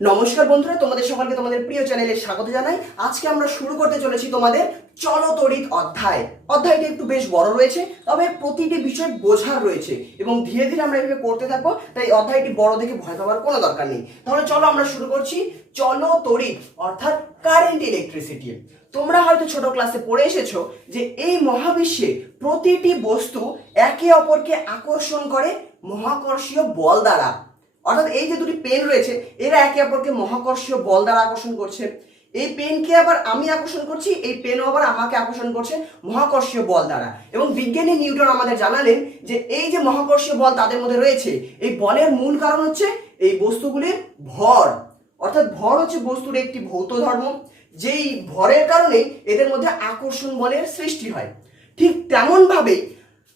নমস্কার বন্ধুরা, তোমাদের সকলকে তোমাদের প্রিয় চ্যানেলে স্বাগত জানাই। আজকে আমরা শুরু করতে চলেছি তোমাদের চলতরিৎ অধ্যায়। অধ্যায়টি একটু বেশ বড় রয়েছে, তবে প্রতিটি বিষয় বোঝার রয়েছে এবং ধীরে ধীরে আমরা এভাবে করতে থাকবো, তাই অধ্যায়টি বড় দেখে ভয় পাওয়ার কোনো দরকার নেই। তাহলে চলো আমরা শুরু করছি চলতরিৎ অর্থাৎ কারেন্ট ইলেকট্রিসিটি। তোমরা হয়তো ছোট ক্লাসে পড়ে এসেছো যে এই মহাবিশ্বে প্রতিটি বস্তু একে অপরকে আকর্ষণ করে মহাকর্ষীয় বল দ্বারা। অর্থাৎ এই যে দুটি পেন রয়েছে, এরা একে অপরকে মহাকর্ষীয় বল দ্বারা আকর্ষণ করছে। এই পেনকে আবার আমি আকর্ষণ করছি, এই পেনও আবার আমাকে আকর্ষণ করছে মহাকর্ষীয় বল দ্বারা। এবং বিজ্ঞানী নিউটন আমাদের জানালেন যে এই যে মহাকর্ষীয় বল তাদের মধ্যে রয়েছে, এই বলের মূল কারণ হচ্ছে এই বস্তুগুলির ভর। অর্থাৎ ভর হচ্ছে বস্তুর একটি ভৌত ধর্ম, যেই ভরের কারণে এদের মধ্যে আকর্ষণ বলের সৃষ্টি হয়। ঠিক তেমন ভাবেই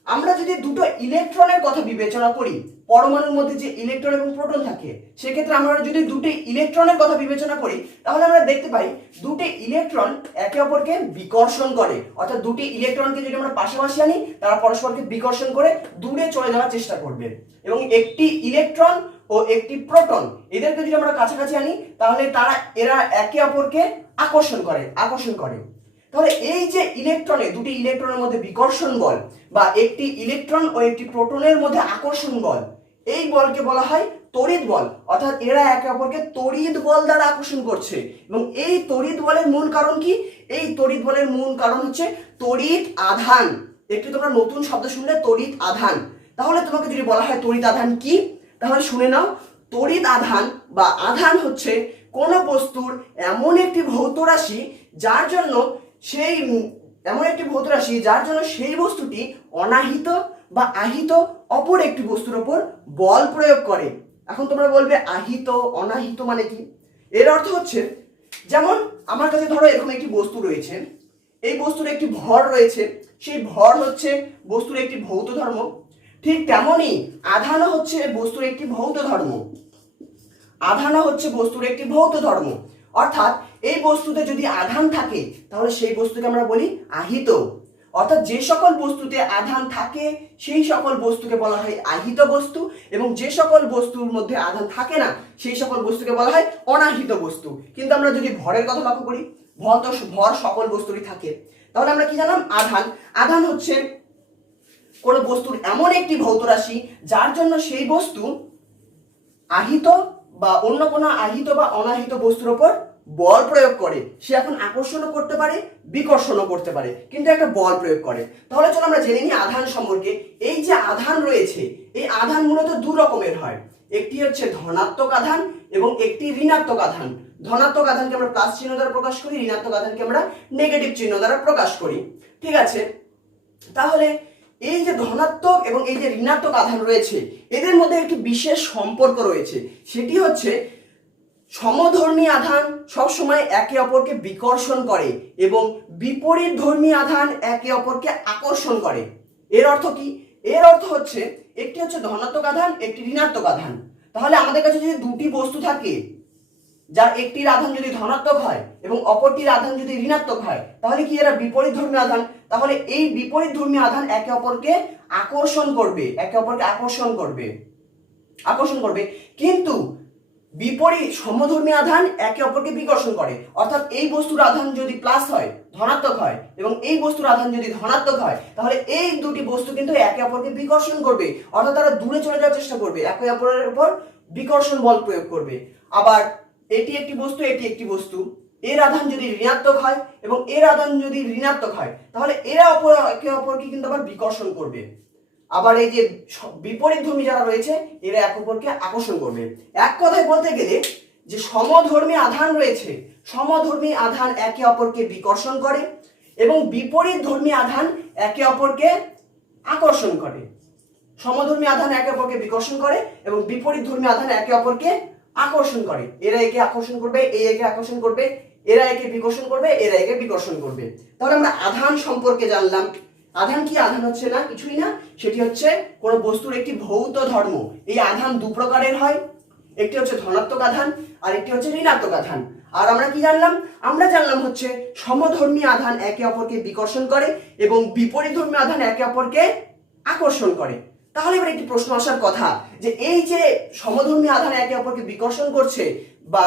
আমরা যদি দুটো ইলেকট্রনের কথা বিবেচনা করি, পরমাণুর মধ্যে যে ইলেকট্রন এবং প্রোটন থাকে, সেক্ষেত্রে আমরা যদি দুটি ইলেকট্রনের কথা বিবেচনা করি, তাহলে আমরা দেখতে পাই দুটি ইলেকট্রন একে অপরকে বিকর্ষণ করে। অর্থাৎ দুটি ইলেকট্রনকে যদি আমরা পাশাপাশি আনি, তারা পরস্পরকে বিকর্ষণ করে দূরে চলে যাওয়ার চেষ্টা করবে। এবং একটি ইলেকট্রন ও একটি প্রোটন, এদেরকে যদি আমরা কাছাকাছি আনি, তাহলে এরা একে অপরকে আকর্ষণ করে। তাহলে এই যে দুটি ইলেকট্রনের মধ্যে বিকর্ষণ বল বা একটি ইলেকট্রন ও একটি প্রোটনের মধ্যে আকর্ষণ বল, এই বলকে বলা হয় তড়িৎ বল। অর্থাৎ এরা একে অপরকে তড়িৎ বল দ্বারা আকর্ষণ করছে। এবং এই তড়িৎ বলের মূল কারণ কি? এই তড়িৎ বলের মূল কারণ হচ্ছে তড়িৎ আধান। একটু তোমরা নতুন শব্দ শুনলে, তড়িৎ আধান। তাহলে তোমাকে যদি বলা হয় তড়িৎ আধান কি, তাহলে শুনে নাও। তড়িৎ আধান বা আধান হচ্ছে কোন বস্তুর এমন একটি ভৌত রাশি যার জন্য সেই বস্তুটি অনাহিত বা আহিত অপর একটি বস্তুর উপর বল প্রয়োগ করে। এখন তোমরা বলবে আহিত অনাহিত মানে কি? এর অর্থ হচ্ছে, যেমন আমার কাছে ধরো এরকম একটি বস্তু রয়েছে, এই বস্তুর একটি ভর রয়েছে, সেই ভর হচ্ছে বস্তুর একটি ভৌত ধর্ম। ঠিক তেমনই আধানও হচ্ছে বস্তুর একটি ভৌত ধর্ম। অর্থাৎ এই বস্তুতে যদি আধান থাকে, তাহলে সেই বস্তুকে আমরা বলি আহিত। অর্থাৎ যে সকল বস্তুতে আধান থাকে সেই সকল বস্তুকে বলা হয় আহিত বস্তু, এবং যে সকল বস্তুর মধ্যে আধান থাকে না সেই সকল বস্তুকে বলা হয় অনাহিত বস্তু। কিন্তু আমরা যদি ভরের কথা লক্ষ্য করি, ভর সকল বস্তুরই থাকে। তাহলে আমরা কি জানলাম? আধান হচ্ছে কোন বস্তুর এমন একটি ভৌত রাশি যার জন্য সেই বস্তু আহিত বা অন্য কোনো আহিত বা অনাহিত বস্তুর উপর বল প্রয়োগ করে। সে এখন আকর্ষণও করতে পারে, বিকর্ষণও করতে পারে, কিন্তু একটা বল প্রয়োগ করে। তাহলে চলো আমরা জেনে নিই আধান সম্পর্কে। এই যে আধান রয়েছে, এই আধান মূলত দু রকমের হয়। একটি হচ্ছে ধনাত্মক আধান এবং একটি ঋণাত্মক আধান। ধনাত্মক আধানকে আমরা প্লাস চিহ্ন দ্বারা প্রকাশ করি, ঋণাত্মক আধানকে আমরা নেগেটিভ চিহ্ন দ্বারা প্রকাশ করি। ঠিক আছে? তাহলে এই যে ধনাত্মক এবং এই যে ঋণাত্মক আধান রয়েছে, এদের মধ্যে একটি বিশেষ সম্পর্ক রয়েছে। সেটি হচ্ছে সমধর্মী আধান সবসময় একে অপরকে বিকর্ষণ করে এবং বিপরীত ধর্মী আধান একে অপরকে আকর্ষণ করে। এর অর্থ কি? এর অর্থ হচ্ছে, একটি হচ্ছে ধনাত্মক আধান, একটি ঋণাত্মক আধান। তাহলে আমাদের কাছে যদি দুটি বস্তু থাকে, যার একটির আধান যদি ধনাত্মক হয় এবং অপরটির আধান যদি ঋণাত্মক হয়, তাহলে কি এরা বিপরীত ধর্মী আধান। তাহলে এই বিপরীত ধর্মী আধান একে অপরকে আকর্ষণ করবে। কিন্তু বিপরীত সমধর্মী আধান একে অপরকে বিকর্ষণ করে। অর্থাৎ এই বস্তুর আধান যদি প্লাস হয়, ধনাত্মক হয়, এবং এই বস্তুর আধান যদি ধনাত্মক হয়, তাহলে এই দুটি বস্তু কিন্তু একে অপরকে বিকর্ষণ করবে। অর্থাৎ তারা দূরে চলে যাওয়ার চেষ্টা করবে, একে অপরের উপর বিকর্ষণ বল প্রয়োগ করবে। আবার এটি একটি বস্তু, এর আধান যদি ঋণাত্মক হয় এবং এর আধান যদি ঋণাত্মক হয়, তাহলে এরা একে অপরকে কিন্তু আবার বিকর্ষণ করবে। আবার এই যে বিপরীত ধর্মী যারা রয়েছে, এরা একে অপরকে আকর্ষণ করবে। এক কথায় বলতে গেলে, যে সমধর্মী আধান রয়েছে, সমধর্মী আধান একে অপরকে বিকর্ষণ করে এবং বিপরীত ধর্মী আধান একে অপরকে আকর্ষণ করে। সমধর্মী আধান একে অপরকে বিকর্ষণ করে এবং বিপরীত ধর্মী আধান একে অপরকে আকর্ষণ করে। এরা একে আকর্ষণ করবে, একে আকর্ষণ করবে, এরা একে বিকর্ষণ করবে, এরা একে বিকর্ষণ করবে। তাহলে আমরা আধান সম্পর্কে জানলাম। আধান কি? আধান হচ্ছে না কিছুই না, সেটি হচ্ছে কোন বস্তুর একটি ভৌত ধর্ম। এই আধান দু প্রকারের হয়, একটি হচ্ছে ধনাত্মক আধান আর একটি হচ্ছে ঋণাত্মক আধান। আর আমরা কি জানলাম? আমরা জানলাম হচ্ছে সমধর্মী আধান একে অপরকে বিকর্ষণ করে এবং বিপরীত ধর্মী আধান একে অপরকে আকর্ষণ করে। তাহলে এবার একটি প্রশ্ন আসার কথা, যে এই যে সমধর্মী আধান একে অপরকে বিকর্ষণ করছে বা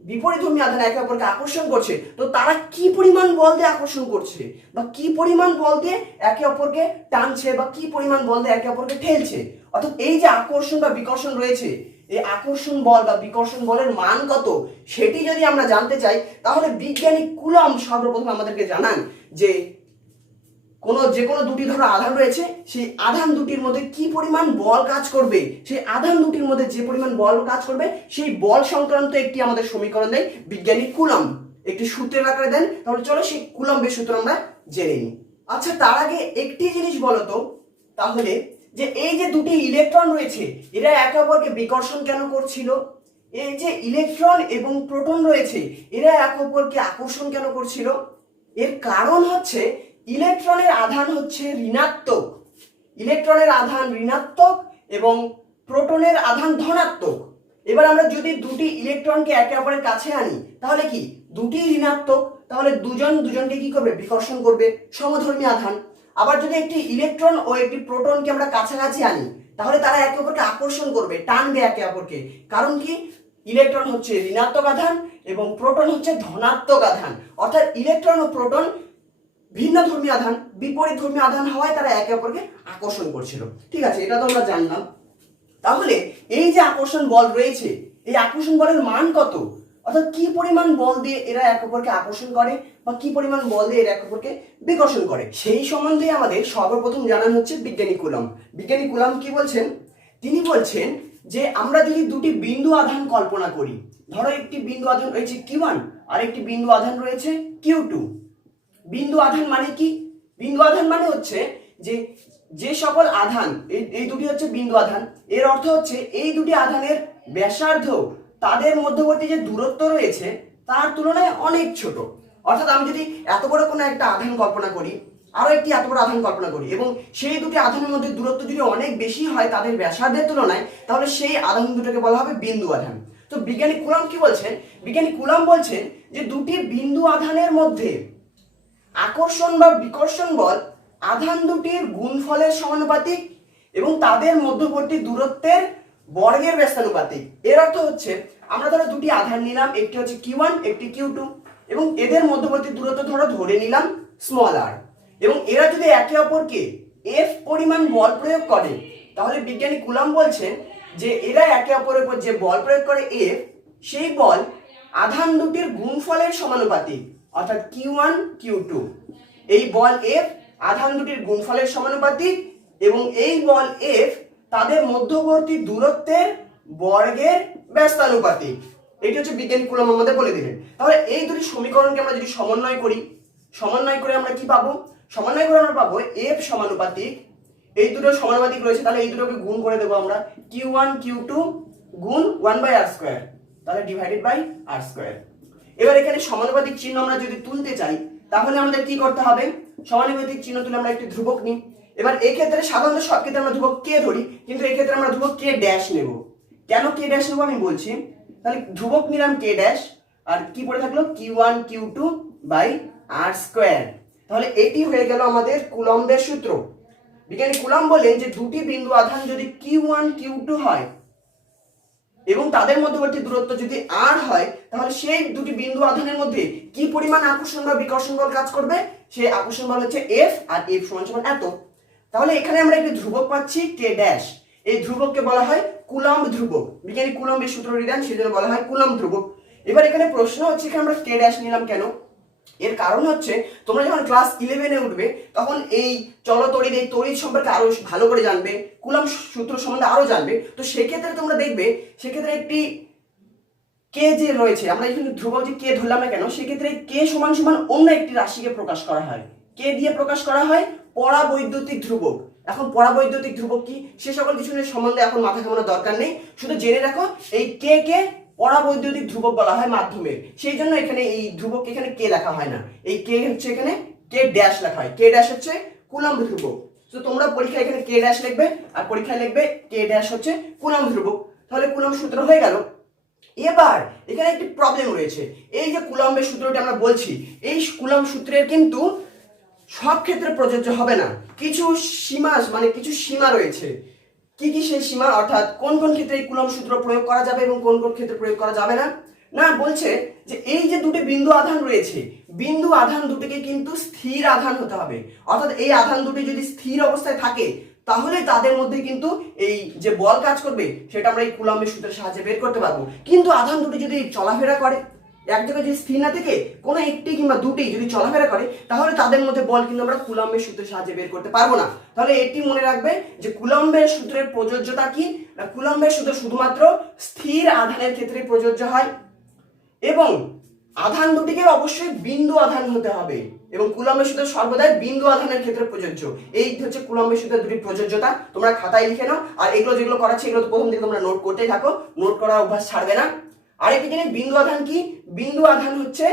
বিপরীতধর্মী আধান একে অপরকে আকর্ষণ করছে, তো তারা কি পরিমাণ বল দিয়ে আকর্ষণ করছে বা কি পরিমাণ বল দিয়ে একে অপরকে টানছে বা কি পরিমাণ বল দিয়ে একে অপরকে ঠেলছে। অর্থাৎ এই যে আকর্ষণ বা বিকর্ষণ রয়েছে, এই আকর্ষণ বল বা বিকর্ষণ বলের মান কত সেটি যদি আমরা জানতে চাই, তাহলে বিজ্ঞানী কুলম্ব সর্বপ্রথম আমাদেরকে জানান যে যে কোনো দুটি ধরো আধান রয়েছে, সেই আধান দুটির মধ্যে কি পরিমাণ বল কাজ করবে, সেই আধান দুটির মধ্যে যে পরিমাণ বল কাজ করবে সেই বল সংক্রান্ত একটি আমাদের সমীকরণ দেয় বিজ্ঞানী কুলম্ব, একটি সূত্রের আকারে দেন। তাহলে চলো সেই কুলম্বের সূত্র আমরা জেনে নিই। আচ্ছা, তার আগে একটি জিনিস বলো তো, তাহলে যে এই যে দুটি ইলেকট্রন রয়েছে এরা একে অপরকে বিকর্ষণ কেন করছিল? এই যে ইলেকট্রন এবং প্রোটন রয়েছে এরা একে অপরকে আকর্ষণ কেন করছিল? এর কারণ হচ্ছে ইলেকট্রনের আধান হচ্ছে ঋণাত্মক, ইলেকট্রনের আধান ঋণাত্মক এবং প্রোটনের আধান ধনাত্মক। এবার আমরা যদি দুটি ইলেকট্রনকে একে অপরের কাছে আনি, তাহলে কি দুটি ঋণাত্মক, তাহলে দুজনকে কি করবে? বিকর্ষণ করবে, সমধর্মী আধান। আবার যদি একটি ইলেকট্রন ও একটি প্রোটনকে আমরা কাছাকাছি আনি, তাহলে তারা একে অপরকে আকর্ষণ করবে, টানবে একে অপরকে। কারণ কি? ইলেকট্রন হচ্ছে ঋণাত্মক আধান এবং প্রোটন হচ্ছে ধনাত্মক আধান। অর্থাৎ ইলেকট্রন ও প্রোটন ভিন্ন ধর্মী আধান, বিপরীত ধর্মী আধান হওয়ায় তারা একে অপরকে আকর্ষণ করছিল। ঠিক আছে, এটা তো আমরা জানলাম। তাহলে এই যে আকর্ষণ বল রয়েছে, এই আকর্ষণ বলের মান কত? অর্থাৎ কি পরিমাণ বল দিয়ে এরা একে অপরকে আকর্ষণ করে বা কি পরিমাণ বল দিয়ে এরা একে অপরকে বিকর্ষণ করে, সেই সম্বন্ধে আমাদের সর্বপ্রথম জানানো হচ্ছে বিজ্ঞানী কুলম্ব। বিজ্ঞানী কুলম্ব কি বলছেন? তিনি বলছেন যে আমরা যদি দুটি বিন্দু আধান কল্পনা করি, ধরো একটি বিন্দু আধান রয়েছে Q1 আর একটি বিন্দু আধান রয়েছে Q2। বিন্দু আধান মানে কি? বিন্দু আধান মানে হচ্ছে যে সকল আধান, এই দুটি হচ্ছে বিন্দু আধান। এর অর্থ হচ্ছে এই দুটি আধানের ব্যাসার্ধ তাদের মধ্যবর্তী যে দূরত্ব রয়েছে তার তুলনায় অনেক ছোট। অর্থাৎ আমি যদি এত বড় কোনো একটা আধান কল্পনা করি, আরো একটি এত বড় আধান কল্পনা করি, এবং সেই দুটি আধানের মধ্যে দূরত্ব যদি অনেক বেশি হয় তাদের ব্যাসার্ধের তুলনায়, তাহলে সেই আধান দুটোকে বলা হবে বিন্দু আধান। তো বিজ্ঞানী কুলম্ব কি বলছেন? বিজ্ঞানী কুলম্ব বলছেন যে দুটি বিন্দু আধানের মধ্যে আকর্ষণ বা বিকর্ষণ বল আধান দুটির গুণফলের সমানুপাতিক এবং তাদের মধ্যবর্তী দূরত্বের বর্গের ব্যস্তানুপাতিক। এর অর্থ হচ্ছে আমরা ধরো দুটি আধান নিলাম, একটি হচ্ছে Q1 একটি Q2, এবং এদের মধ্যবর্তী দূরত্ব ধরে নিলাম r, এবং এরা যদি একে অপরকে F পরিমাণ বল প্রয়োগ করে, তাহলে বিজ্ঞানী কুলম্ব বলছেন যে এরা একে অপরের উপর যে বল প্রয়োগ করে F, সেই বল আধান দুটির গুণফলের সমানুপাতিক, অর্থাৎ Q1 Q2। এই বল F আধান দুটির গুণফলের সমানুপাতিক এবং এই বল F তাদের মধ্যবর্তী দূরত্বের বর্গের ব্যস্তানুপাতিক। এটি হচ্ছে বিজ্ঞানী কুলম্ব আমাদের বলে দিলেন। তাহলে এই দুটি সমীকরণকে আমরা যদি সমন্বয় করি, সমন্বয় করে আমরা কি পাবো? সমন্বয় করে আমরা পাবো F সমানুপাতিক, এই দুটো সমানুপাতিক রয়েছে, তাহলে এই দুটোকে গুণ করে দেবো আমরা, Q1 Q2 গুণ 1/r², তাহলে ডিভাইডেড বাই r²। এবার এখানে সমানুপাতিক চিহ্ন আমরা যদি তুলতে চাই, তাহলে আমাদের কি করতে হবে? সমানুপাতিক চিহ্ন তুলে আমরা একটি ধ্রুবক নিই। এবার এই ক্ষেত্রে সাধারণত সব ক্ষেত্রে আমরা ধ্রুবক কে ধরি, কিন্তু এই ক্ষেত্রে আমরা ধ্রুবক কে ড্যাশ নেব। কেন কে ড্যাশ নেব আমি বলছি। তাহলে ধ্রুবক নিলাম কে ড্যাশ, আর কি পড়ে থাকলো Q1 Q2 বাই r²। তাহলে এটি হয়ে গেল আমাদের কুলম্বের সূত্র। বিজ্ঞানী কুলম্ব বলেন যে দুটি বিন্দু আধান যদি Q1 Q2 হয় এবং তাদের মধ্যবর্তী দূরত্ব যদি r হয়, তাহলে সেই দুটি বিন্দু আধানের মধ্যে কি পরিমাণ আকর্ষণ বা বিকর্ষণ বল কাজ করবে? সেই আকর্ষণ বল হচ্ছে F, আর F সমান সমান এত। তাহলে এখানে আমরা একটি ধ্রুবক পাচ্ছি কে ড্যাশ, এই ধ্রুবককে বলা হয় কুলম্ব ধ্রুবক। বিজ্ঞানী কুলম্বের সূত্র দিলেন, সেজন্য বলা হয় কুলম্ব ধ্রুবক। এবার এখানে প্রশ্ন হচ্ছে এখানে আমরা কে ড্যাশ নিলাম কেন? এর কারণ হচ্ছে তোমরা যখন ক্লাস 11-এ উঠবে তখন এই চলতড়িৎ, এই তড়িৎ সম্পর্কে আরো ভালো করে জানবে, কুলম্ব সূত্র সম্বন্ধে আরো জানবে। তো সেক্ষেত্রে তোমরা দেখবে সেক্ষেত্রে একটি কে যে রয়েছে, আমরা এখানে ধ্রুবক যে কে ধরলাম না কেন, সেক্ষেত্রে কে সমান সমান অন্য একটি রাশিকে প্রকাশ করা হয়, কে দিয়ে প্রকাশ করা হয় পরাবৈদ্যুতিক ধ্রুবক। এখন পরাবৈদ্যুতিক ধ্রুবক কি সে সকল কিছু সম্বন্ধে এখন মাথা ঘামানোর দরকার নেই, শুধু জেনে রাখো এই কে কে পরাবৈদ্যুতিক ধ্রুবক বলা হয় মাধ্যমের। সেই জন্য এখানে এই ধ্রুবক এখানে কে লেখা হয় না, এই কে হচ্ছে এখানে কে ড্যাশ লেখা হয়। কে ড্যাশ হচ্ছে কুলম্ব ধ্রুবক। তো তোমরা পরীক্ষায় এখানে কে ড্যাশ লিখবে আর পরীক্ষায় লিখবে কে ড্যাশ হচ্ছে কুলম্ব ধ্রুবক। তাহলে কুলম্ব সূত্র হয়ে গেল। এবার এখানে একটি প্রবলেম রয়েছে, এই যে কুলম্বের সূত্রটি আমরা বলছি, এই কুলম্ব সূত্রের কিন্তু সব ক্ষেত্রে প্রযোজ্য হবে না, কিছু সীমা মানে কিছু সীমা রয়েছে। কি কি সেই সীমা, অর্থাৎ কোন কোন ক্ষেত্রে এই কুলম্ব সূত্র প্রয়োগ করা যাবে এবং কোন কোন ক্ষেত্রে প্রয়োগ করা যাবে না। না, বলছে যে এই যে দুটি বিন্দু আধান রয়েছে, বিন্দু আধান দুটিকে কিন্তু স্থির আধান হতে হবে, অর্থাৎ এই আধান দুটি যদি স্থির অবস্থায় থাকে তাহলে তাদের মধ্যে কিন্তু এই যে বল কাজ করবে সেটা আমরা এই কুলম্বের সূত্রের সাহায্যে বের করতে পারবো। কিন্তু আধান দুটি যদি চলাফেরা করে, এক জায়গায় যদি স্থির না থেকে কোনো একটি কিংবা দুটি যদি চলাফেরা করে, তাহলে তাদের মধ্যে বল কিন্তু আমরা কুলম্বের সূত্রের সাহায্যে বের করতে পারবো না। তাহলে এটি মনে রাখবে যে কুলম্বের সূত্রের প্রযোজ্যতা কি, না কুলম্বের সূত্র শুধুমাত্র স্থির আধানের ক্ষেত্রে প্রযোজ্য হয় এবং আধান দুটিকে অবশ্যই বিন্দু আধান হতে হবে এবং কুলম্বের সূত্র সর্বদাই বিন্দু আধানের ক্ষেত্রে প্রযোজ্য। এই হচ্ছে কুলম্বের সূত্রের দুটি প্রযোজ্যতা। তোমরা খাতায় লিখে নাও, আর এগুলো যেগুলো করাচ্ছি এগুলো তো প্রথম থেকে তোমরা নোট করতেই থাকো, নোট করার অভ্যাস ছাড়বে না। আরেকটি জিনিস, বিন্দু আধান কি? বিন্দু আধান হচ্ছে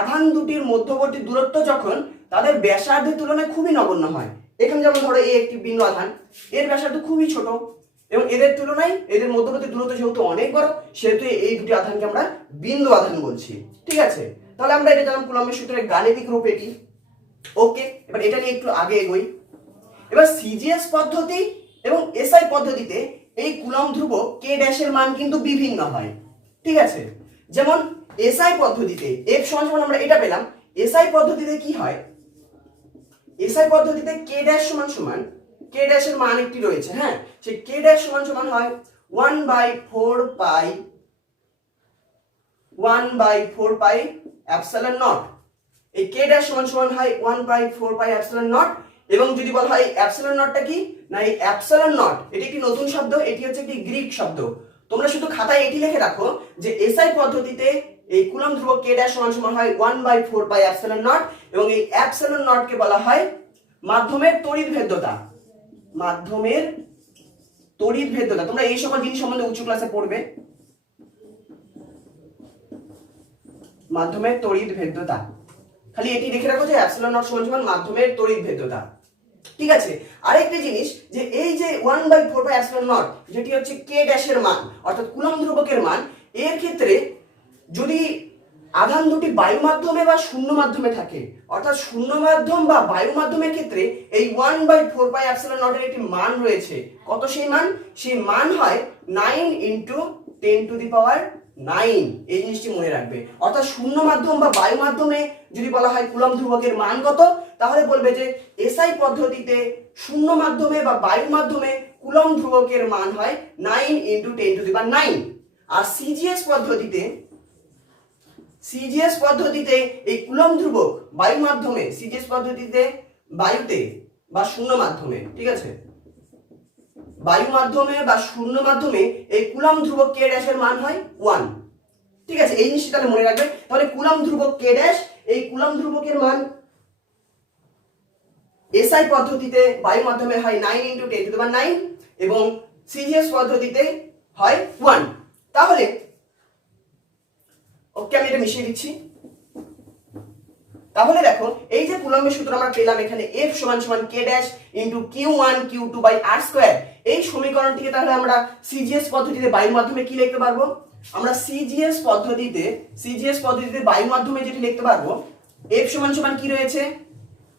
আধান দুটির মধ্যবর্তী দূরত্ব যখন তাদের ব্যাসার্ধের তুলনায় খুবই নগণ্য হয়। এখানে যেমন ধরো এই একটি বিন্দু আধান, এর ব্যাসার্ধ খুবই ছোট এবং এদের তুলনায় এদের মধ্যবর্তী দূরত্ব যেহেতু অনেক বড়, সেহেতু এই দুটি আধানকে আমরা বিন্দু আধান বলছি। ঠিক আছে, তাহলে আমরা এটা জানলাম কুলম্বের সূত্রের গাণিতিক রূপ এটি। ওকে, এবার এটা নিয়ে একটু আগে এগোই। এবার সিজিএস পদ্ধতি এবং এসআই পদ্ধতিতে এই কুলম্ব ধ্রুবক কে ড্যাশের মান কিন্তু বিভিন্ন হয়। ঠিক আছে, যেমন এসআই পদ্ধতিতে এফ সমান সমান আমরা এটা পেলাম। এসআই পদ্ধতিতে কি হয়, এসআই পদ্ধতিতে কে ড্যাশ সমান সমান কে ড্যাশের মান একটি রয়েছে, হ্যাঁ, সেই কে ড্যাশ সমান সমান হয় 1/4 পাই এপসাইলন নট। এই কে ড্যাশ সমান সমান হয় 1/4 পাই এপসাইলন নট। এবং যদি বলা হয় এপসাইলন নটটা কি, না এই এপসাইলন নট এটি একটি নতুন শব্দ, এটি হচ্ছে একটি গ্রিক শব্দ। তোমরা শুধু খাতায় এটি লিখে রাখো যে এসআই পদ্ধতিতে এই কুলম্ব ধ্রুবক কে ড্যাশ সমান সমান হয় 1/4 পাই এপসাইলন নট এবং এই এপসাইলন নট কে বলা হয় মাধ্যমের তড়িৎ ভেদ্যতা। মাধ্যমের তড়িৎ ভেদ্যতা তোমরা এই সকল জিনিস সম্বন্ধে উচ্চ ক্লাসে পড়বে। মাধ্যমের তড়িৎ ভেদ্যতা, খালি এটি লিখে রাখো যে এপসাইলন নট সমান সমান মাধ্যমের তড়িৎ ভেদ্যতা। ঠিক আছে, আরেকটি জিনিস যে এই যে 1/4 পাই এপসাইলন নট যেটি হচ্ছে কে ড্যাশের মান অর্থাৎ কুলম্ব ধ্রুবকের মান, এর ক্ষেত্রে যদি আধান দুটি বায়ু মাধ্যমে বা শূন্য মাধ্যমে থাকে, অর্থাৎ শূন্য মাধ্যম বা বায়ু মাধ্যমের ক্ষেত্রে এই 1/4 পাই এপসাইলন নট এর একটি মান রয়েছে। কত সেই মান? সেই মান হয় 9 × 10⁹। এই জিনিসটি মনে রাখবে। অর্থাৎ শূন্য মাধ্যম বা বায়ু মাধ্যমে যদি বলা হয় কুলম্ব ধ্রুবকের মান কত, তাহলে বলবে যে এসআই পদ্ধতিতে শূন্য মাধ্যমে বা বায়ু মাধ্যমে কুলম্ব ধ্রুবকের মান হয় 9 × 10⁹। আর সিজিএস পদ্ধতিতে এই কুলম্ব ধ্রুবক বায়ু মাধ্যমে, সিজিএস পদ্ধতিতে বায়ুতে বা শূন্য মাধ্যমে, ঠিক আছে, বায়ু মাধ্যমে বা শূন্য মাধ্যমে এই কুলম্ব ধ্রুবক কে ড্যাশের মান হয় 1। ঠিক আছে, এই জিনিসটা তাহলে মনে রাখবে। তাহলে কুলম্ব ধ্রুবক কে ড্যাশ, এই কুলম্ব ধ্রুবকের মান এসআই পদ্ধতিতে বায়ু মাধ্যমে হয় 9 × 10⁹ এবং সিজিএস পদ্ধতিতে হয় 1। তাহলে ওকে, আমি এটা মিশিয়ে দিচ্ছি। তাহলে দেখো এই যে কুলম্বের সূত্র আমরা পেলাম এখানে F সমান সমান K dash into Q1 Q2 by R square, এই সমীকরণটিকে তাহলে আমরা সিজিএস পদ্ধতিতে বায়ু মাধ্যমে কি লিখতে পারবো? আমরা সিজিএস পদ্ধতিতে বায়ু মাধ্যমে যেটি লিখতে পারবো, F সমান সমান কি রয়েছে,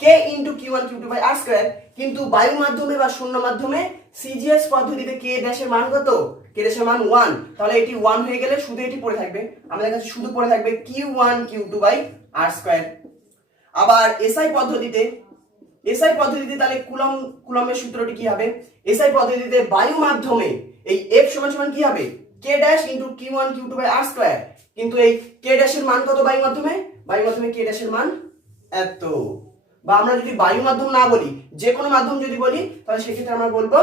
K into Q1 Q2 by R square. কিন্তু বায়ু মাধ্যমে বা শূন্য মাধ্যমে সিজিএস পদ্ধতিতে K ড্যাশের মান কত? K ড্যাশের মান 1। তাহলে এটি 1 হয়ে গেলে শুধু এটি পড়ে থাকবে, আমাদের কাছে শুধু পড়ে থাকবে Q1 Q2 by R square. আবার এসআই পদ্ধতিতে তাহলে কুলম্বের সূত্রটি কি হবে? এসআই পদ্ধতিতে বায়ু মাধ্যমে এই F সমান সমান কি হবে, K dash into Q1 Q2 by R square. কিন্তু এই K ড্যাশের মান কত বায়ু মাধ্যমে? K ড্যাশের মান এত। বা আমরা যদি বায়ু মাধ্যম না বলি, যে কোনো মাধ্যম যদি বলি, তাহলে সেক্ষেত্রে আমরা বলবো,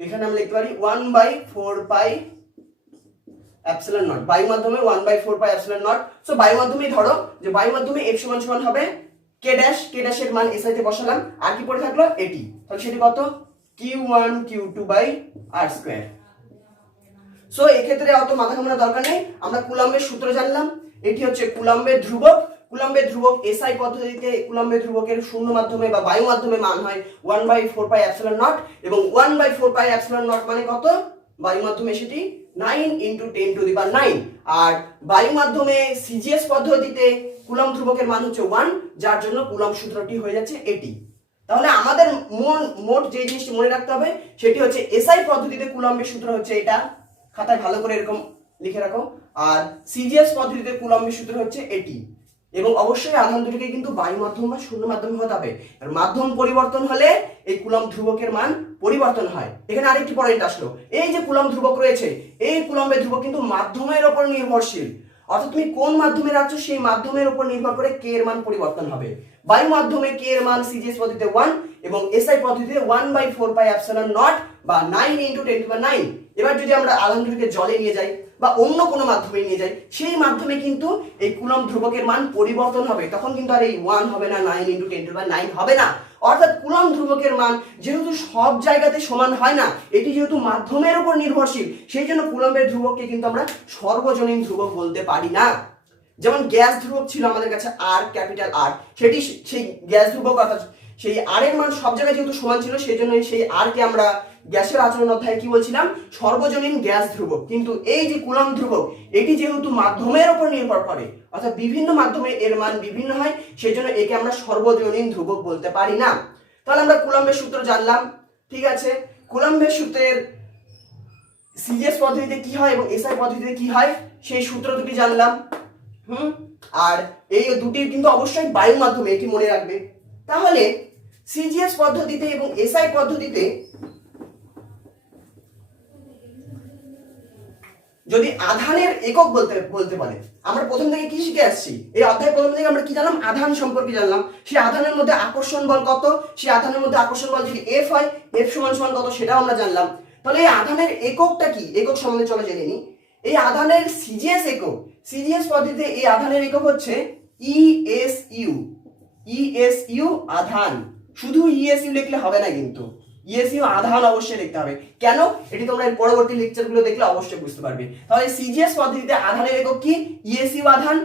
এখানে আমরা লিখতে পারি 1/4 পাই এপসিলন নট। বায়ু মাধ্যমে 1/4 পাই এপসিলন নট। সো বায়ু মাধ্যমে ধরো যে বায়ু মাধ্যমে F সমান সমান হবে K ড্যাশের মান এসআই তে বসালাম, আর কি পড়ে থাকলো এটি, তাহলে সেটি কত, Q1 Q2 by R square. So এই ক্ষেত্রে অত মাথা ঘামানোর দরকার নেই, আমরা কুলম্বের সূত্র জানলাম। এটি হচ্ছে কুলম্বের ধ্রুবক এসআই পদ্ধতিতে কুলম্বের ধ্রুবকের শূন্য মাধ্যমে বা বায়ু মাধ্যমে মান হয় 1/4 পাই এপসিলন নট এবং 1/4 পাই এপসিলন নট মানে কত, বায়ু মাধ্যমে সেটি 9 × 10⁹। আর বায়ু মাধ্যমে সিজিএস পদ্ধতিতে কুলম্ব ধ্রুবকের মান হচ্ছে 1, যার জন্য কুলম্ব সূত্রটি হয়ে যাচ্ছে এটি। তাহলে আমাদের মোট যে জিনিসটি মনে রাখতে হবে সেটি হচ্ছে এসআই পদ্ধতিতে কুলম্বের সূত্র হচ্ছে এটা, খাতায় ভালো করে এরকম লিখে রাখো। আর সিজিএস পদ্ধতিতে কুলম্বের সূত্র হচ্ছে এটি। এবং অবশ্যই আধান দুটিকে কিন্তু বায়ু মাধ্যম বা শূন্য মাধ্যমে হতে হবে। আর মাধ্যম পরিবর্তন হলে এই কুলম্ব ধ্রুবকের মান পরিবর্তন হয়। এখানে আরেকটি পয়েন্ট আসলো, এই যে কুলম্ব ধ্রুবক রয়েছে, এই কুলম্বের ধ্রুবক কিন্তু মাধ্যমের উপর নির্ভরশীল। অর্থাৎ তুমি কোন মাধ্যমে রাখছো সেই মাধ্যমের উপর নির্ভর করে কে এর মান পরিবর্তন হবে। বায়ু মাধ্যমে কে এর মান সিজিএস পদ্ধতিতে 1 এবং এসআই পদ্ধতিতে 1/4πε0 বা 9 × 10⁹। এবার যদি আমরা আধান দুটিকে জলে নিয়ে যাই বা অন্য কোনো মাধ্যমে নিয়ে যাই, সেই মাধ্যমে কিন্তু এই কুলম্ব ধ্রুবকের মান পরিবর্তন হবে। তখন কিন্তু আর এই 1 হবে না, 9 × 10⁹ হবে না। অর্থাৎ কুলম্ব ধ্রুবকের মান যেহেতু সব জায়গাতে সমান হয় না, এটি যেহেতু মাধ্যমের উপর নির্ভরশীল, সেই জন্য কুলম্বের ধ্রুবককে কিন্তু আমরা সর্বজনীন ধ্রুবক বলতে পারি না। যেমন গ্যাস ধ্রুবক ছিল আমাদের কাছে আর, ক্যাপিটাল আর, সেটি সেই গ্যাস ধ্রুবক অর্থাৎ সেই আর এর মান সব জায়গায় যেহেতু সমান ছিল, সেই জন্য সেই আর কে আমরা গ্যাসের আচরণ অধ্যায়ে কি বলছিলাম, সর্বজনীন গ্যাস ধ্রুবক। কিন্তু এই যে কুলম্ব ধ্রুবক, এটি যেহেতু মাধ্যমের উপর নির্ভর করে, অর্থাৎ বিভিন্ন মাধ্যমে এর মান বিভিন্ন হয়, সেই জন্য একে আমরা সর্বজনীন ধ্রুবক বলতে পারি না। তাহলে আমরা কুলম্বের সূত্র জানলাম, ঠিক আছে। কুলম্বের সূত্রের সিজিএস পদ্ধতিতে কি হয় এবং এসআই পদ্ধতিতে কি হয় সেই সূত্র দুটি জানলাম। আর এই দুটির কিন্তু অবশ্যই বায়ু মাধ্যমে, এটি মনে রাখবে। তাহলে সিজিএস পদ্ধতিতে এবং এসআই পদ্ধতিতে যদি আধানের একক বলতে পারে, আমরা প্রথম থেকে কি শিখে আসছি, এই অধ্যায় প্রথম থেকে আমরা কি জানলাম, আধান সম্পর্কে জানলাম। সেই আধানের মধ্যে আকর্ষণ বল কত, সেই আধানের মধ্যে আকর্ষণ বল যদি এফ হয়, এফ সমান সমান কত সেটাও আমরা জানলাম। তাহলে এই আধানের এককটা কি, একক সম্বন্ধে চলে জেনে নিই। এই আধানের সিজিএস একক, সিজিএস পদ্ধতিতে এই আধানের একক হচ্ছে ইএসইউ। ইএসইউ আধান, শুধু ইএসইউ লিখলে হবে না, কিন্তু ইএসইউ আধান অবশ্যই লিখতে হবে। কেন, এটি তোমরা এর পরবর্তী লেকচারগুলো দেখলে অবশ্যই বুঝতে পারবে। তাহলে সিজিএস পদ্ধতিতে আধানের একক কি, ইএসইউ আধান,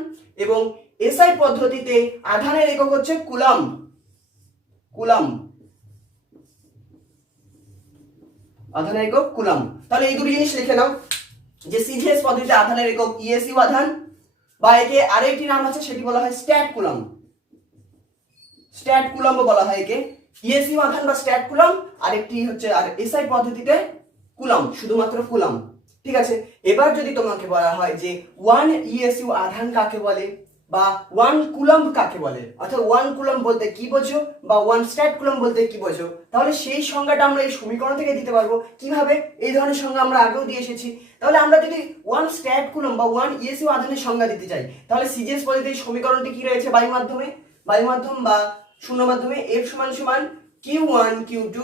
এবং এসআই পদ্ধতিতে আধানের একক হচ্ছে কুলম্ব। কুলম্ব আধানের একক কুলম্ব। তাহলে এই দুটি জিনিস লিখে নাও, যে সিজিএস পদ্ধতিতে আধানের একক ইএসইউ আধান, বা একে আরেকটি নাম আছে সেটি বলা হয় স্ট্যাট কুলম্ব। স্ট্যাট কুলম্ব বলা হয় একে, ইএসইউ আধান বা স্ট্যাট কুলম্ব। আরেকটি হচ্ছে আর এসআই পদ্ধতিতে কুলম্ব, শুধুমাত্র কুলম্ব, ঠিক আছে। এবার যদি তোমাকে বলা হয় যে 1 ইএসইউ আধান কাকে বলে বা 1 কুলম্ব কাকে বলে, অর্থাৎ 1 কুলম্ব বলতে কি বোঝো বা 1 স্ট্যাট কুলম্ব বলতে কি বোঝো, তাহলে সেই সংজ্ঞাটা আমরা এই সমীকরণ থেকে দিতে পারবো। কিভাবে, এই ধরনের সংজ্ঞা আমরা আগেও দিয়ে এসেছি। তাহলে আমরা যদি 1 স্ট্যাট কুলম্ব বা 1 ইএসইউ আধানের সংজ্ঞা দিতে চাই, তাহলে সিজিএস পদ্ধতির সমীকরণটি কি রয়েছে, বায়ু মাধ্যমে, বায়ু মাধ্যম বা শূন্য মাধ্যমে F সমান সমান Q1 Q2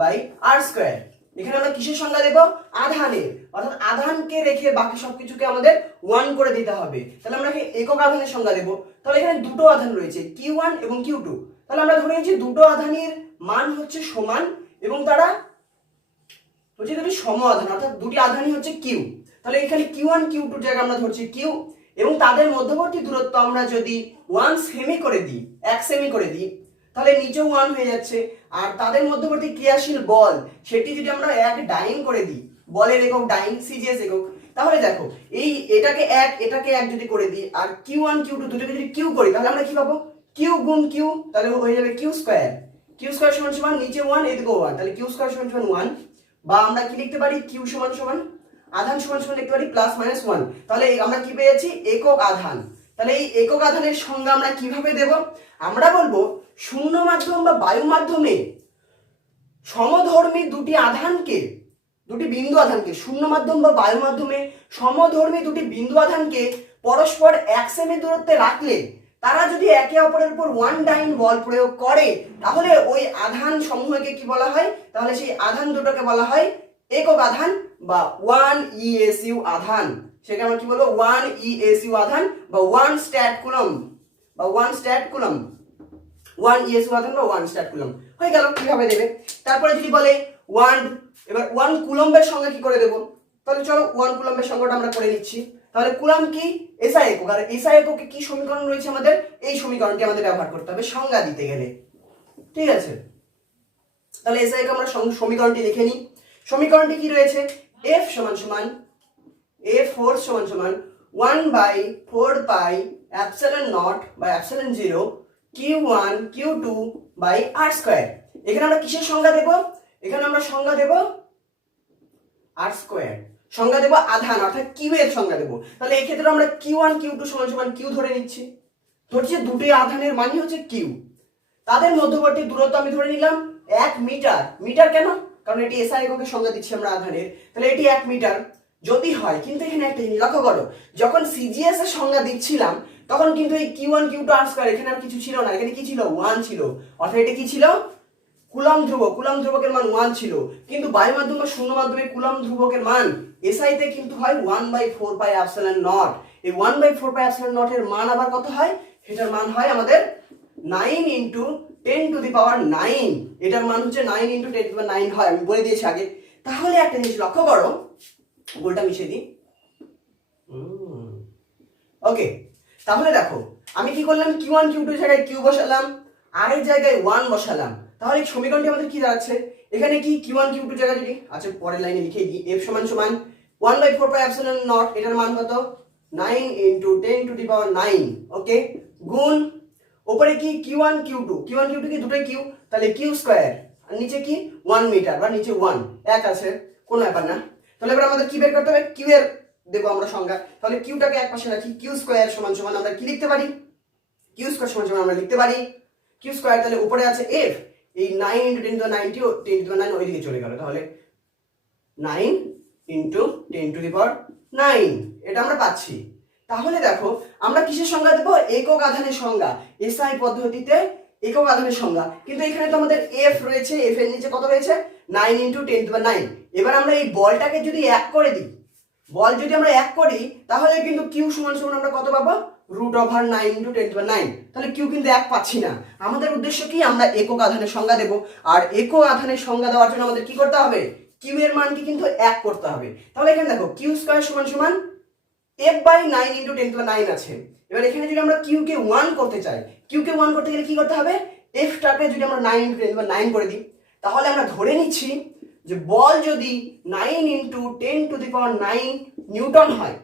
by R square. এখানে আমরা কিসের সংজ্ঞা দেব, আধানের, অর্থাৎ আধানকে রেখে বাকি সবকিছুকে আমাদের 1 করে দিতে হবে। তাহলে আমরা একক আধানের সংজ্ঞা দেব। তাহলে এখানে দুটো আধান রয়েছে Q1 এবং Q2। তাহলে আমরা ধরে নিচ্ছি দুটো আধানের মান হচ্ছে সমান এবং তারা হচ্ছে দুটি সম আধান, অর্থাৎ দুটি আধানই হচ্ছে Q। তাহলে এখানে Q1 Q2 জায়গা আমরা ধরছি Q, এবং তাদের মধ্যবর্তী দূরত্ব আমরা যদি 1 সেমি করে দিই, 1 সেমি করে দিই, তাহলে নিচেও 1 হয়ে যাচ্ছে। আর তাদের মধ্যবর্তী ক্রিয়াশীল বল সেটি যদি আমরা 1 ডাইন করে দিই, বলের একক ডাইন, সিজিএস একক, তাহলে দেখো এই এটাকে 1 এটাকে 1 যদি করে দিই আর Q1 Q2 দুটোকে যদি Q করি, তাহলে আমরা কি পাবো, Q গুণ Q, তাহলে হয়ে যাবে Q স্কয়ার। Q স্কয়ার সমান সমান নিচে 1 এদিকেও 1, তাহলে Q স্কয়ার সমান সমান 1। বা আমরা কি লিখতে পারি, Q সমান সমান আধান সমান সমান লিখতে পারি প্লাস মাইনাস 1। তাহলে আমরা কি পেয়েছি, একক আধান। তাহলে এই একক আধানের সংজ্ঞা আমরা কিভাবে দেব, আমরা বলবো শূন্য মাধ্যম বা বায়ু মাধ্যমে সমধর্মী দুটি আধানকে, দুটি বিন্দু আধানকে, শূন্য মাধ্যম বা বায়ু মাধ্যমে সমধর্মী দুটি বিন্দু আধানকে পরস্পর 1 সেমি দূরত্বে রাখলে তারা যদি একে অপরের উপর 1 ডাইন বল প্রয়োগ করে, তাহলে ওই আধান সমূহকে কি বলা হয়, তাহলে সেই আধান দুটোকে বলা হয় একক আধান বা 1 ইএসইউ আধান। সেটা আমরা কি বলবো, 1 ইএসইউ আধান বা 1 স্ট্যাট কুলম্ব বা 1 স্ট্যাট কুলম্ব, 1 ইএসইউ আধান বা 1 স্ট্যাট কুলম্ব হয়ে গেল। কিভাবে দেবে, তারপরে যদি বলে 1, এবার 1 কুলম্বের সংজ্ঞা কি করে দেব, তাহলে চলো 1 কুলম্বের সংজ্ঞাটা আমরা করে নিচ্ছি। তাহলে কুলম্ব কি, এসআই একক, আর এসআই এককে কি সমীকরণ রয়েছে আমাদের, এই সমীকরণটি আমাদের ব্যবহার করতে হবে সংজ্ঞা দিতে গেলে, ঠিক আছে। তাহলে এসআই একক আমরা সমীকরণটি লিখে নিই। সমীকরণটি কি রয়েছে, F সমান সমান F4 সমান সমান 1/4πε0 বা ε0 Q1 Q2 by R square. এখানে আমরা কিসের সংজ্ঞা দেব? এখানে আমরা সংজ্ঞা দেব R স্কয়ার, সংজ্ঞা দেব আধান অর্থাৎ Q এর সংজ্ঞা দেব। তাহলে এই ক্ষেত্রে আমরা Q1 Q2 সমান সমান Q ধরে নিচ্ছি। ধরছি দুটি আধানের মানই হচ্ছে Q। তাদের মধ্যবর্তী দূরত্ব আমি ধরে নিলাম 1 মিটার। মিটার কেন? কারণ এটি এসআই এককের সংজ্ঞা দিচ্ছি আমরা আধানের, তাহলে এটি 1 মিটার যদি হয়। কিন্তু এখানে একটা জিনিস লক্ষ্য করো, যখন সিজিএস এর সংজ্ঞা দিচ্ছিলাম তখন কিন্তু এই Q1 Q2 R স্কয়ার এখানে আর কিছু ছিল না, এখানে কি ছিল? 1 ছিল। অর্থাৎ এটা কি ছিল? কুলম্ব ধ্রুবক। কুলম্ব ধ্রুবকের মান 1 ছিল। কিন্তু বায়ু মাধ্যম বা শূন্য মাধ্যমে কুলম্ব ধ্রুবকের মান এসআই তে কিন্তু হয় 1/4 পাই এপসিলন নট। এই 1/4 পাই এপসিলন নট এর মান আবার কত হয়? এটার মান হয় আমাদের 9 ইনটু 10 টু দি পাওয়ার 9। এটার মান হচ্ছে 9 ইনটু 10 টু দি পাওয়ার 9 হয়, আমি বলে দিয়েছি আগে। তাহলে একটা জিনিস লক্ষ্য করো, গোলটা মিশিয়ে দিই। ওকে, তাহলে দেখো আমি কি করলাম? Q1 Q2 জায়গায় Q বসালাম, আর এর জায়গায় 1 বসালাম। তাহলে এই সমীকরণটি আমাদের কি দাঁড়াচ্ছে? এখানে কি Q1 Q2 জায়গায় যদি, আচ্ছা পরের লাইনে লিখে দিই, F সমান সমান 1/4 পাই এপসিলন নট, এটার মান কত? 9 ইনটু 10 টু দি পাওয়ার 9। ওকে, গুণ উপরে কি Q1 Q2, Q1 Q2 কি দুটোই Q, তাহলে Q স্কয়ার, আর নিচে কি 1 মিটার বা নিচে 1 এক আছে, কোনো ব্যাপার না। তাহলে এবার আমাদের কি বের করতে হবে? Q এর দেবো আমরা সংজ্ঞা। তাহলে কিউটাকে এক পাশে রাখি, কিউ স্কয়ার সমান সমান আমরা কি লিখতে পারি? কিউ স্কয়ার সমান সমান আমরা লিখতে পারি কিউ স্কয়ার, তাহলে উপরে আছে এফ, এই 9 ইনটু 10 টু দি 90 ও 10 টু দি 9 ওইদিকে চলে গেল, তাহলে 9 ইনটু 10 টু দি পাওয়ার 9 এটা আমরা পাচ্ছি। তাহলে দেখো আমরা কিসের সংজ্ঞা দেব? একক আধানের সংজ্ঞা। এসআই পদ্ধতিতে একক আধানের সংজ্ঞা। কিন্তু এখানে তো আমাদের এফ রয়েছে, এফ এর নিচে কত রয়েছে? 9 ইনটু 10 টু দি 9। এবার আমরা এই বলটাকে যদি এক করে দিই, বল যদি আমরা এক করি তাহলে কিন্তু কিউ সমান সমান আমরা কত পাবো? √9 ইনটু 10 টু দি 9। তাহলে কিউ কিন্তু এক পাচ্ছি না। আমাদের উদ্দেশ্য কি? আমরা একক আধানের সংজ্ঞা দেব, আর একক আধানের সংজ্ঞা দেওয়ার জন্য আমাদের কি করতে হবে? কিউ এর মানকে কিন্তু এক করতে হবে। তাহলে এখানে দেখো কিউ স্কয়ার সমান সমান f by 9 into 10 to the 9 আছে। এবার এখানে যদি আমরা কিউ কে 1 করতে চাই, কিউ কে 1 করতে গেলে কি করতে হবে? f টাকে যদি আমরা 9 ইনটু 10 টু দি 9 করে দিই, তাহলে আমরা ধরে নিচ্ছি যে বল যদি 9 into 10 to the power 9 Newton হয়,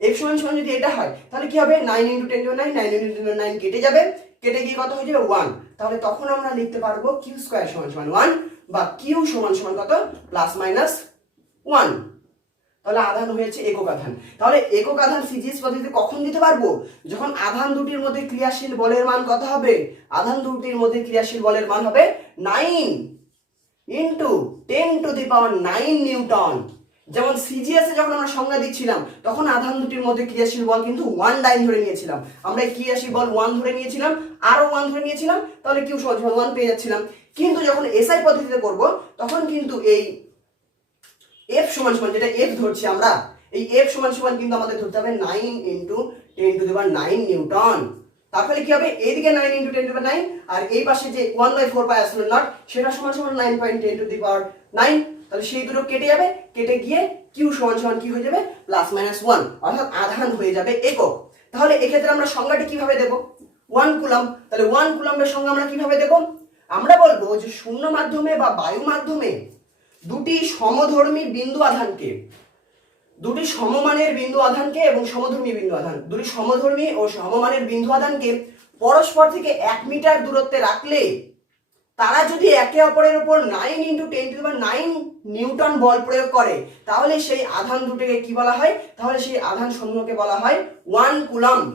f সমান সমান যদি এটা হয়, তাহলে কি হবে? 9 into 10 to the 9, 9 into 10 to the 9 কেটে যাবে, কেটে গিয়ে কত হয়ে যাবে? 1। তাহলে তখন আমরা লিখতে পারবো কিউ স্কয়ার সমান সমান 1 বা কিউ সমান সমান কত? Plus minus 1। তাহলে আধান হয়েছে একক আধান। তাহলে একক আধান সিজিএস পদ্ধতিতে কখন দিতে পারবো? যখন আধান দুটির মধ্যে ক্রিয়াশীল বলের মান কত হবে? আধান দুটির মধ্যে ক্রিয়াশীল বলের মান হবে 9 into 10 to the power 9 Newton. যেমন সিজিএস এ যখন আমরা সংজ্ঞা দিচ্ছিলাম তখন আধান দুটির মধ্যে ক্রিয়াশীল বল কিন্তু 1 ডাইন ধরে নিয়েছিলাম, আমরা এই ক্রিয়াশীল বল 1 ধরে নিয়েছিলাম, আরো 1 ধরে নিয়েছিলাম, তাহলে কিউ সমান 1 পেয়ে যাচ্ছিলাম। কিন্তু যখন এসআই পদ্ধতিতে করব তখন কিন্তু এই f সমান সমান, যেটা f ধরছি আমরা, এই f সমান সমান কিন্তু আমাদের ধরতে হবে 9 into 10 to the power 9 Newton. তাহলে কি হবে? এইদিকে 9 ইনটু 10 টু দি পাওয়ার 9 আর এই পাশে যে 1/4 পাই এপসিলন নট সেটা সমান সমান 9.10 টু দি পাওয়ার 9। তাহলে সেই দুটো কেটে যাবে, কেটে গিয়ে কিউ সমান সমান কি হয়ে যাবে? প্লাস মাইনাস 1, অর্থাৎ আধান হয়ে যাবে একক। তাহলে এক্ষেত্রে আমরা সংজ্ঞাটি কিভাবে দেব? 1 কুলম্ব। তাহলে 1 কুলম্বের সংজ্ঞা আমরা কিভাবে দেব? আমরা বলবো যে শূন্য মাধ্যমে বা বায়ু মাধ্যমে দুটি সমধর্মী বিন্দু আধানকে, দুটি সমমানের বিন্দু আধানকে এবং সমধর্মী বিন্দু আধান, দুটি সমধর্মী ও সমমানের বিন্দু আধানকে পরস্পর থেকে 1 মিটার দূরত্বে রাখলে তারা যদি একে অপরের উপর 9 into 10 to the power 9 newton বল প্রয়োগ করে, তাহলে সেই আধান দুটিকে কি বলা হয়? তাহলে সেই আধান সমূহকে বলা হয় 1 কুলম্ব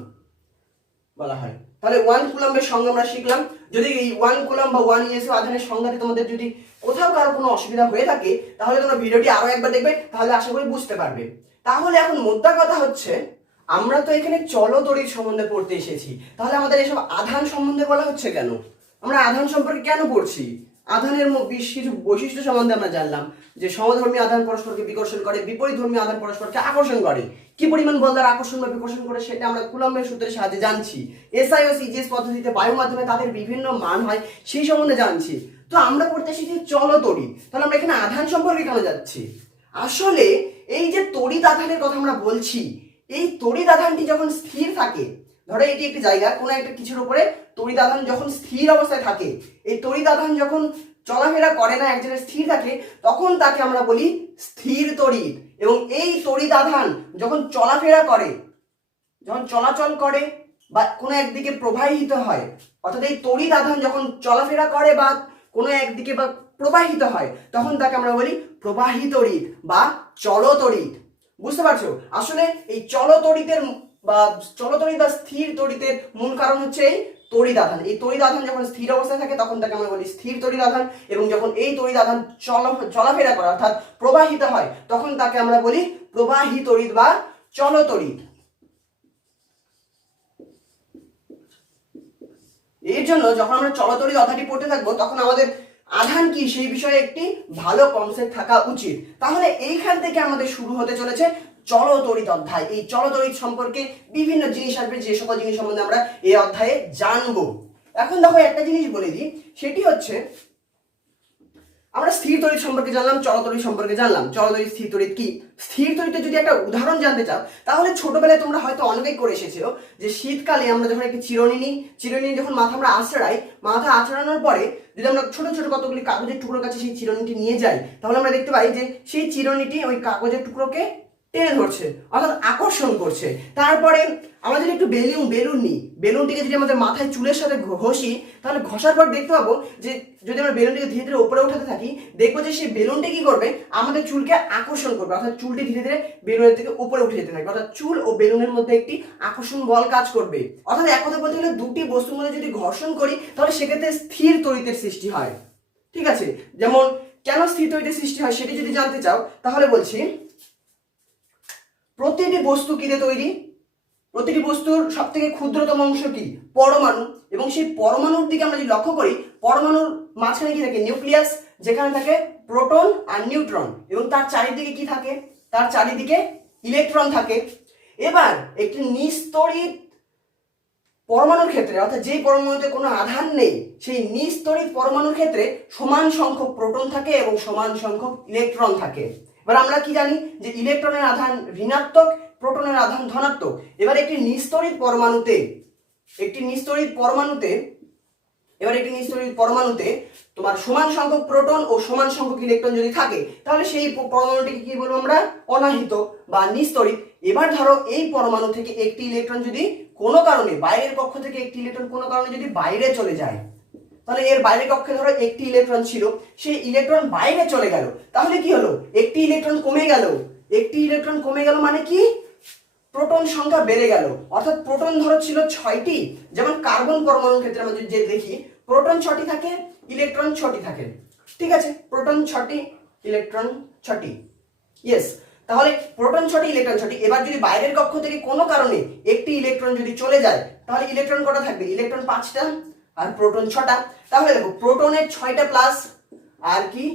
বলা হয়। তাহলে 1 কুলম্বের সংজ্ঞা আমরা শিখলাম। যদি এই 1 কুলম্ব বা 1 ইএসও আধানের সংজ্ঞাতে তোমাদের যদি কোথাও কারো কোনো অসুবিধা হয়ে থাকে তাহলে তোমরা ভিডিওটি আরো একবার দেখবে, তাহলে আশা করি বুঝতে পারবে। তাহলে এখন মোদ্দা কথা হচ্ছে, আমরা তো এখানে চলতড়িৎ সম্বন্ধে পড়তে এসেছি, তাহলে আমাদের এসব আধান সম্বন্ধে বলা হচ্ছে কেন? আমরা আধান সম্পর্কে কেন পড়ছি? আধানের কিছু বৈশিষ্ট্য সম্বন্ধে আমরা জানলাম, যে সমধর্মী আধান পরস্পরকে বিকর্ষণ করে, বিপরীতধর্মী আধান পরস্পরকে আকর্ষণ করে। কি পরিমাণ বল দ্বারা আকর্ষণ বা বিকর্ষণ করে সেটা আমরা কুলম্বের সূত্রের সাহায্যে জানছি। এসআই ও সিজিএস পদ্ধতিতে বায়ুর মাধ্যমে তাদের বিভিন্ন মান হয় সেই সম্বন্ধে জানছি। তো আমরা পড়তে এসেছি চলতড়িৎ, তাহলে আমরা এখানে আধান সম্পর্কে কেন যাচ্ছি? আসলে এই যে তড়িৎ আধানের কথা আমরা বলছি, এই তড়িৎ আধানটি যখন স্থির থাকে, ধরো এটি একটি জায়গা, কোনো একটা কিছুর উপরে তড়িৎ আধান যখন স্থির অবস্থায় থাকে, এই তড়িৎ আধান যখন চলাফেরা করে না, এক জায়গায় স্থির থাকে, তখন তাকে আমরা বলি স্থির তড়িৎ। এবং এই তড়িৎ আধান যখন চলাফেরা করে, যখন চলাচল করে বা কোনো একদিকে প্রবাহিত হয়, অর্থাৎ এই তড়িৎ আধান যখন চলাফেরা করে বা কোনো একদিকে বা প্রবাহিত হয় তখন তাকে আমরা বলি প্রবাহী তড়িৎ বা চলতড়িৎ। বুঝতে পারছো? আসলে এই চলতড়িতের বা স্থির তড়িতের মূল কারণ হচ্ছে এই তড়িৎ আধান। এই তড়িৎ আধান যখন স্থির অবস্থায় থাকে তখন তাকে আমরা বলি স্থির তড়িৎ আধান, এবং যখন এই তড়িৎ আধান চলাফেরা করে অর্থাৎ প্রবাহিত হয় তখন তাকে আমরা বলি প্রবাহী তড়িৎ বা চলতড়িৎ। এর জন্য যখন আমরা চলতড়িৎ অধ্যায়টি পড়তে থাকবো তখন আমাদের আধান কি সেই বিষয়ে একটি ভালো কনসেপ্ট থাকা উচিত। তাহলে এইখান থেকে আমাদের শুরু হতে চলেছে চলতড়িৎ অধ্যায়। এই চলতড়িৎ সম্পর্কে বিভিন্ন জিনিস আসবে, যে সকল জিনিস সম্বন্ধে আমরা এই অধ্যায়ে জানবো। এখন দেখো একটা জিনিস বলে দিই, সেটি হচ্ছে আমরা স্থির তড়িৎ সম্পর্কে জানলাম, চলতড়িৎ সম্পর্কে জানলাম। চলতড়িৎ, স্থির তড়িৎ কি? স্থির তড়িৎের যদি একটা উদাহরণ জানতে চাও তাহলে ছোটবেলায় তোমরা হয়তো অনেকেই করে এসেছো যে শীতকালে আমরা যখন একটি চিরুনি নিই, চিরুনি যখন মাথা আমরা আঁচড়াই, মাথা আঁচড়ানোর পরে যদি আমরা ছোট ছোট কতগুলি কাগজের টুকরোর কাছে সেই চিরুনিটি নিয়ে যাই তাহলে আমরা দেখতে পাই যে সেই চিরুনিটি ওই কাগজের টুকরোকে টেনে ধরছে অর্থাৎ আকর্ষণ করছে। তারপরে আমরা যদি একটু বেলুন নিই, বেলুনটিকে যদি আমাদের মাথায় চুলের সাথে ঘষি তাহলে ঘষার পর দেখতে পাবো যে যদি আমরা বেলুনটিকে ধীরে ধীরে উপরে উঠাতে থাকি দেখবো যে সেই বেলুনটি কি করবে, আমাদের চুলকে আকর্ষণ করবে, অর্থাৎ চুলটি ধীরে ধীরে বেলুনের থেকে উপরে উঠে যেতে থাকবে, অর্থাৎ চুল ও বেলুনের মধ্যে একটি আকর্ষণ বল কাজ করবে। অর্থাৎ এক কথা বলতে গেলে দুটি বস্তুর মধ্যে যদি ঘর্ষণ করি তাহলে সেক্ষেত্রে স্থির তড়িতের সৃষ্টি হয়। ঠিক আছে? যেমন কেন স্থির তড়িতের সৃষ্টি হয় সেটি যদি জানতে চাও তাহলে বলছি, প্রতিটি বস্তু কি দিয়ে তৈরি? প্রতিটি বস্তুর সব থেকে ক্ষুদ্রতম অংশ কি? পরমাণু। এবং সেই পরমাণুর দিকে আমরা যদি লক্ষ্য করি, পরমাণুর মাঝখানে কি থাকে? নিউক্লিয়াস, যেখানে থাকে প্রোটন আর নিউট্রন, এবং তার চারিদিকে কি থাকে? তার চারিদিকে ইলেকট্রন থাকে। এবার একটি নিস্তড়িত পরমাণুর ক্ষেত্রে, অর্থাৎ যে পরমাণুতে কোনো আধান নেই, সেই নিস্তড়িত পরমাণুর ক্ষেত্রে সমান সংখ্যক প্রোটন থাকে এবং সমান সংখ্যক ইলেকট্রন থাকে। এবার আমরা কি জানি যে ইলেকট্রনের আধান ঋণাত্মক, প্রোটনের আধান ধনাত্মক। এবার একটি নিস্তড়িত পরমাণুতে তোমার সমান সংখ্যক প্রোটন ও সমান সংখ্যক ইলেকট্রন যদি থাকে তাহলে সেই পরমাণুটিকে কি বলবো আমরা? অনাহিত বা নিস্তড়িত। এবার ধরো এই পরমাণু থেকে একটি ইলেকট্রন যদি কোনো কারণে বাইরের কক্ষ থেকে একটি ইলেকট্রন কোনো কারণে যদি বাইরে চলে যায়, তাহলে এর বাইরের কক্ষে ধরো একটি ইলেকট্রন ছিল, সেই ইলেকট্রন বাইরে চলে গেল, তাহলে কি হলো? একটি ইলেকট্রন কমে গেল। একটি ইলেকট্রন কমে গেল মানে কি? প্রোটন সংখ্যা বেড়ে গেল। অর্থাৎ প্রোটন ধরো ছিল 6টি, যেমন কার্বন পরমাণুর ক্ষেত্রে আমরা যদি দেখি প্রোটন 6টি থাকে, ইলেকট্রন 6টি থাকে। ঠিক আছে? প্রোটন 6টি, ইলেকট্রন 6টি। ইয়েস, তাহলে প্রোটন 6টি, ইলেকট্রন 6টি। এবার যদি বাইরের কক্ষ থেকে কোনো কারণে একটি ইলেকট্রন যদি চলে যায় তাহলে ইলেকট্রন কটা থাকবে? ইলেকট্রন 5টা আর প্রোটন 6টা। তাহলে দেখো প্রোটনের 6টা প্লাস আর কি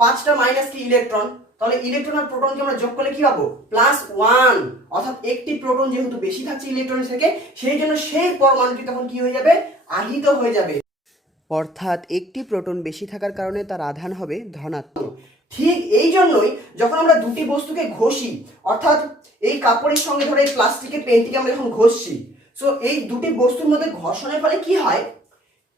5টা মাইনাস কি ইলেকট্রন, তাহলে ইলেকট্রন আর প্রোটনকে আমরা যোগ করলে কি পাবো? +1। অর্থাৎ একটি প্রোটন যেহেতু বেশি থাকছে ইলেকট্রনের থেকে, সেই জন্য সেই পরমাণুটি তখন কি হয়ে যাবে? আহিত হয়ে যাবে। অর্থাৎ একটি প্রোটন বেশি থাকার কারণে তার আধান হবে ধনাত্মক। ঠিক এই জন্যই যখন আমরা দুটি বস্তুকে ঘষি, অর্থাৎ এই কাপড়ের সঙ্গে ধরে এই প্লাস্টিকের পেনটিকে আমরা যখন ঘষছি, সো এই দুটি বস্তুর মধ্যে ঘর্ষণের ফলে কি হয়?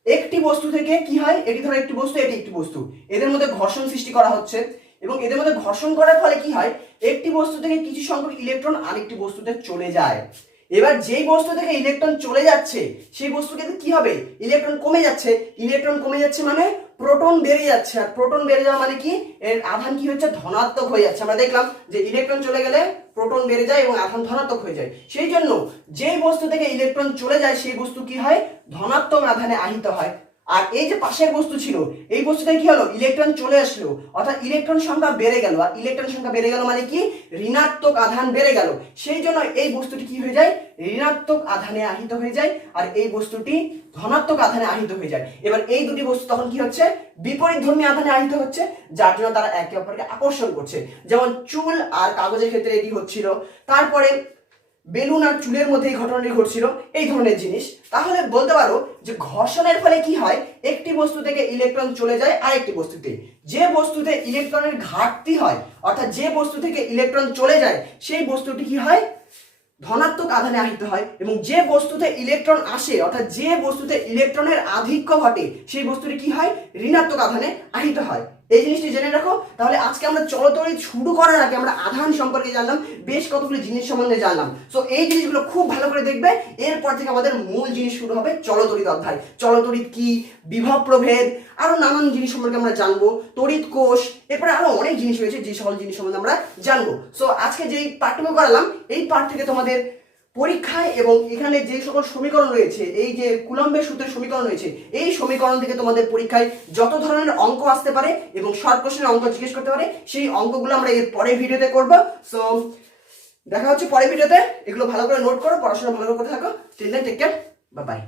একটি বস্তু থেকে কি হয়? এটি ধরো একটি বস্তু, এটি একটি বস্তু, এদের মধ্যে ঘর্ষণ সৃষ্টি করা হচ্ছে, এবং এদের মধ্যে ঘর্ষণ করার ফলে কি হয়? একটি বস্তু থেকে কিছু সংখ্যক ইলেকট্রন আরেকটি বস্তুতে চলে যায়। এবার যেই বস্তু থেকে ইলেকট্রন চলে যাচ্ছে সেই বস্তুকে কি হবে? ইলেকট্রন কমে যাচ্ছে। ইলেকট্রন কমে যাচ্ছে মানে প্রোটন বেড়ে যাচ্ছে, আর প্রোটন বেড়ে যাওয়া মানে কি? এর আধান কি হচ্ছে? ধনাত্মক হয়ে যাচ্ছে। আমরা দেখলাম যে ইলেকট্রন চলে গেলে প্রোটন বেড়ে যায় এবং আধান ধনাত্মক হয়ে যায়। সেই জন্য যেই বস্তু থেকে ইলেকট্রন চলে যায় সেই বস্তু কি হয়? ধনাত্মক আধানে আহিত হয়। আর এই যে পাশের বস্তু ছিল, এই বস্তুতে কি হলো? ইলেকট্রন চলে আসলো, অর্থাৎ ইলেকট্রন সংখ্যা বেড়ে গেল। আর ইলেকট্রন সংখ্যা বেড়ে গেল মানে কি? ঋণাত্মক আধান বেড়ে গেল। সেই জন্য এই বস্তুটি কি হয়ে যায়? ঋণাত্মক আধানে আহিত হয়ে যায়, আর এই বস্তুটি ধনাত্মক আধানে আহিত হয়ে যায়। এবার এই দুটি বস্তু তখন কি হচ্ছে? বিপরীতধর্মী আধানে আহিত হচ্ছে, যার জন্য তারা একে অপরকে আকর্ষণ করছে। যেমন চুল আর কাগজের ক্ষেত্রে এটি হচ্ছিল, তারপরে বেলুন আর চুলের মধ্যে এই ঘটনাটি ঘটছিল, এই ধরনের জিনিস। তাহলে বলতে পারো যে ঘর্ষণের ফলে কি হয়? একটি বস্তু থেকে ইলেকট্রন চলে যায় আরেকটি বস্তুতে। যে বস্তুতে ইলেকট্রনের ঘাটতি হয়, অর্থাৎ যে বস্তু থেকে ইলেকট্রন চলে যায় সেই বস্তুটি কি হয়? ধনাত্মক আধানে আহিত হয়। এবং যে বস্তুতে ইলেকট্রন আসে, অর্থাৎ যে বস্তুতে ইলেকট্রনের আধিক্য ঘটে, সেই বস্তুটি কি হয়? ঋণাত্মক আধানে আহিত হয়। এই জিনিসটি জেনে রাখো। তাহলে আজকে আমরা চলতরিৎ শুরু করার আগে আমরা আধান সম্পর্কে জানলাম, বেশ কতগুলো জিনিস সম্বন্ধে জানলাম। সো এই জিনিসগুলো খুব ভালো করে দেখবে। এরপর থেকে আমাদের মূল জিনিস শুরু হবে চলতরিৎ অধ্যায়। চলতরিৎ কি, বিভব প্রভেদ, আরো নানান জিনিস সম্পর্কে আমরা জানবো, তড়িৎ কোষ, এরপরে আরো অনেক জিনিস রয়েছে যে সকল জিনিস সম্বন্ধে আমরা জানবো। সো আজকে যেই পার্টটুকু করালাম, এই পার্ট থেকে তোমাদের পরীক্ষায় এবং এখানে যে সকল সমীকরণ রয়েছে, এই যে কুলম্বের সূত্রের সমীকরণ রয়েছে, এই সমীকরণ থেকে তোমাদের পরীক্ষায় যত ধরনের অঙ্ক আসতে পারে এবং শর্ট কোশ্চেনের অঙ্ক জিজ্ঞেস করতে পারে, সেই অঙ্কগুলো আমরা এর পরের ভিডিওতে করব। সো দেখা হচ্ছে পরের ভিডিওতে। এগুলো ভালো করে নোট করো, পড়াশোনা ভালো করে করতে থাকো। Till then take care, bye by.